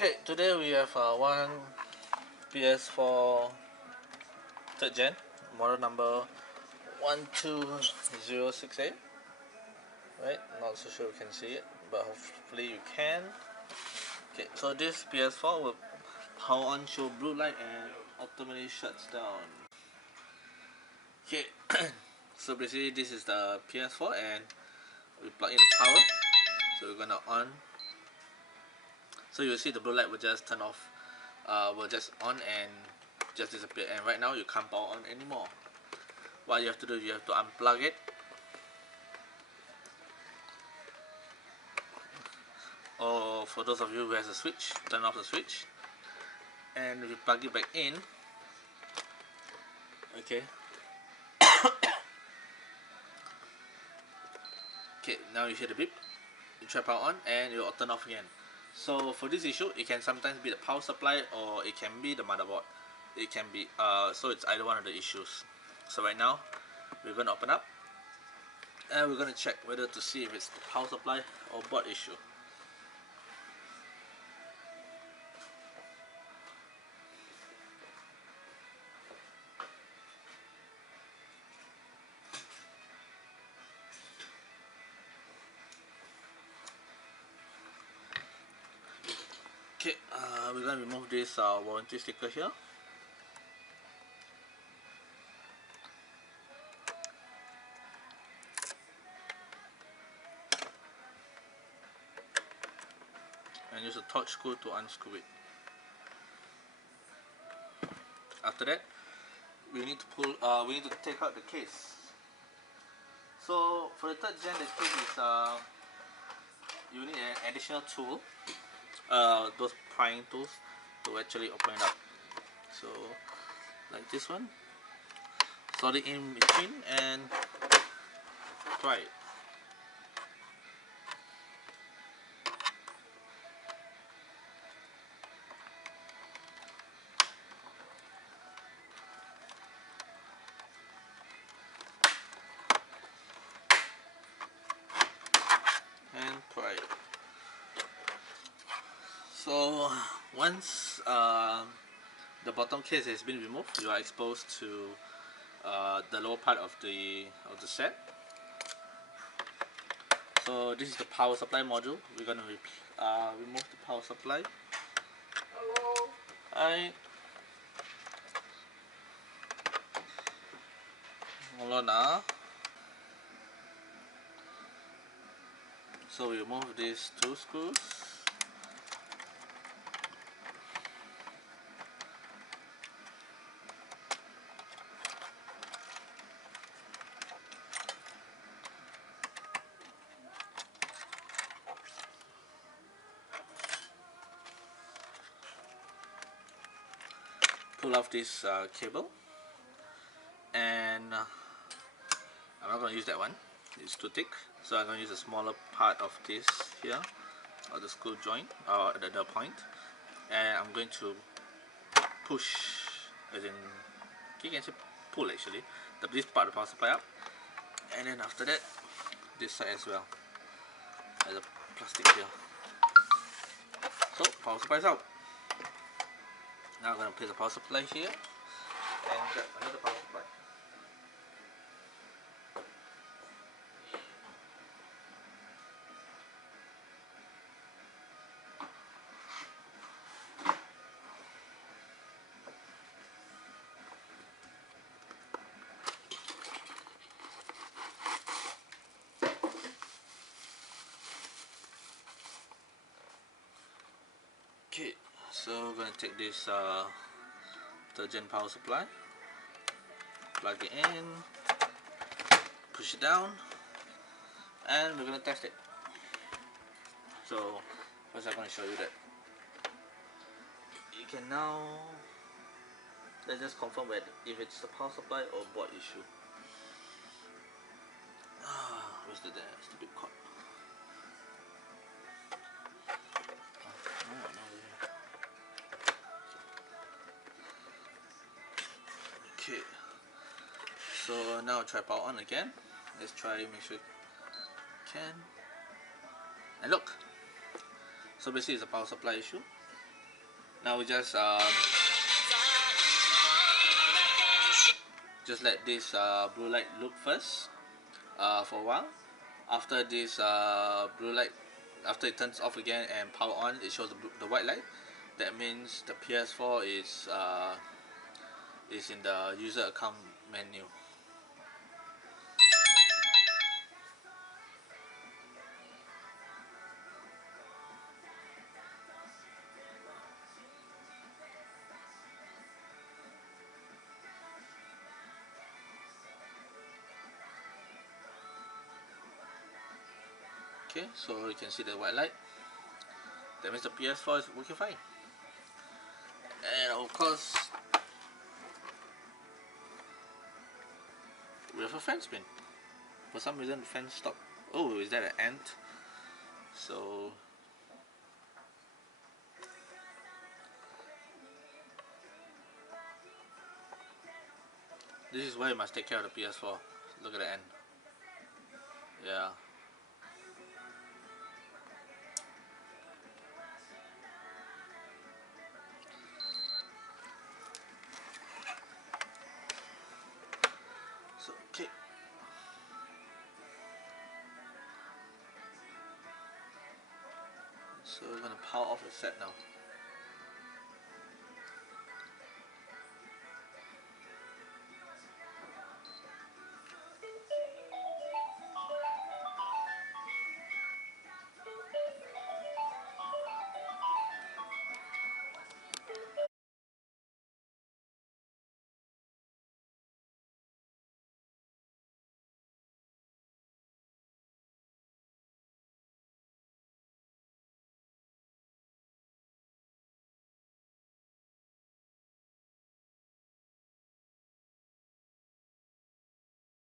Okay, today we have one PS4 third gen, model number 12068. Right, not so sure you can see it, but hopefully you can. Okay, so this PS4 will power on, show blue light, and automatically shuts down. Okay, so basically this is the PS4, and we plug in the power. So we're gonna on. So you'll see the blue light will just turn off, will just on and just disappear. And right now you can't power on anymore. What you have to do, you have to unplug it, or for those of you who has a switch, turn off the switch, and if you plug it back in, okay. Okay, now you hear the beep, you try power on and it will turn off again. So for this issue, it can sometimes be the power supply or it can be the motherboard. It can be so it's either one of the issues. So right now we're going to open up and we're going to check whether to see if it's the power supply or board issue. Okay, we're going to remove this warranty sticker here. And use a torch screw to unscrew it. After that, we need to take out the case. So for the third gen, the case is you need an additional tool, those prying tools, to actually open it up. So like this one, slot it in between and pry it. And pry it. So once the bottom case has been removed, you are exposed to the lower part of the set. So this is the power supply module. We're gonna remove the power supply. Hello. Hi. Hold on now. So we remove these two screws. Pull off this cable, and I'm not going to use that one, it's too thick, so I'm going to use a smaller part of this here, or the screw joint, or the point, and I'm going to push, as in, you can say pull actually, this part of the power supply up, and then after that, this side as well, there's a plastic here. So, power supply is out. Now I'm going to place the power supply here and grab another power supply. Okay, so we're going to take this third gen power supply, plug it in, push it down, and we're going to test it. So first I'm going to show you that you can now, let's just confirm if it's the power supply or board issue. Where's the stupid cord? Okay, so now try power on again. Let's try, make sure it can. And look, so basically it's a power supply issue. Now we just let this blue light look first for a while. After this blue light, after it turns off again and power on, it shows the white light. That means the PS4 is in the user account menu. Okay, so you can see the white light. That means the PS4 is working fine. And of course, we have a fan spin. For some reason, the fan stopped. Oh, is that an ant? So this is why you must take care of the PS4. Look at the ant. Yeah. So okay. So we're gonna power off the set now.